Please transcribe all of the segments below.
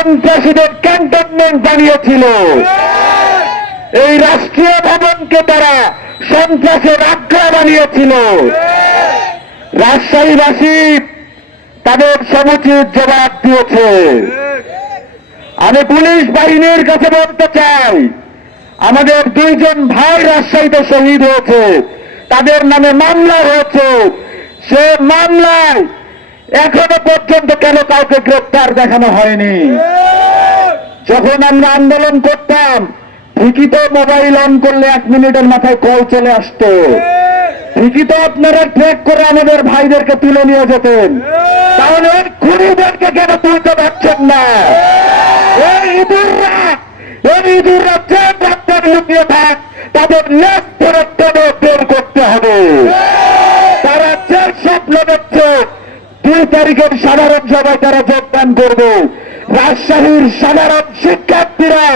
সন্ত্রাসীদের ক্যান্টনমেন্ট বানিয়েছিল এই রাষ্ট্রীয় ভবনকে তারা সন্ত্রাসের আগ্রা বানিয়েছিল। রাজশাহীবাসী তাদের সমুচিত জবাব দিয়েছে। আমি পুলিশ বাহিনীর কাছে বলতে চাই, আমাদের দুইজন ভাই রাজশাহীতে শহীদ হয়েছে, তাদের নামে মামলা হয়েছে। সে মামলায় এখনও পর্যন্ত কেন কাউকে গ্রেপ্তার দেখানো হয়নি? যখন আমরা আন্দোলন করতাম, ঠিকই তো মোবাইল অন করলে এক মিনিটের মাথায় কল চলে আসতো। ঠিকই তো আপনারা ট্রেক করে আমাদের ভাইদেরকে তুলে নিয়ে যেতেন। তাহলে ওই খুনিদেরকে কেন তুলতে পারছেন না? ইঁদুররা, এই ইঁদুররা লুকিয়ে থাক, তাদের লেখ ধরে টেনে বের করতে হবে। তারিখের সাধারণ সভায় তারা যোগদান করবে। রাজশাহীর সাধারণ শিক্ষার্থীরা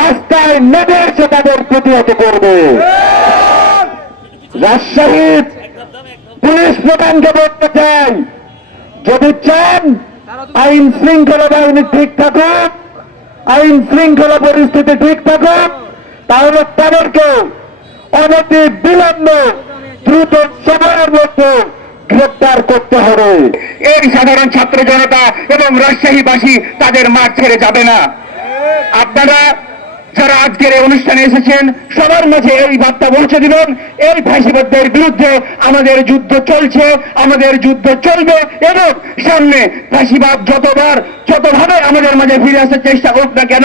রাস্তায় নেমে এসে তাদের প্রতিহত করবে। রাজশাহীর পুলিশ প্রধানকে বলতে চাই, যদি চান, আইন শৃঙ্খলা বাহিনী ঠিক থাকুক, আইন শৃঙ্খলা পরিস্থিতি ঠিক থাকুক, তাহলে তাদেরকে অনতি বিলম্বে দ্রুত সময়ের মধ্যে গ্রেপ্তার করতে হবে। এই সাধারণ ছাত্র জনতা এবং রাজশাহীবাসী তাদের মাঠ ছেড়ে যাবে না। আপনারা যারা আজকের এই অনুষ্ঠানে এসেছেন, সবার মাঝে এই বার্তা পৌঁছে দিবেন। এই ফাঁসিবাদদের বিরুদ্ধে আমাদের যুদ্ধ চলছে, আমাদের যুদ্ধ চলবে এবং সামনে ফাঁসিবাদ যতবার, যতভাবে আমাদের মাঝে ফিরে আসার চেষ্টা হোক না কেন,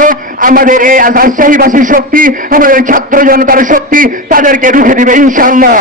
আমাদের এই রাজশাহীবাসীর শক্তি, আমাদের ছাত্র জনতার শক্তি তাদেরকে রুখে দিবে ইনশাল্লাহ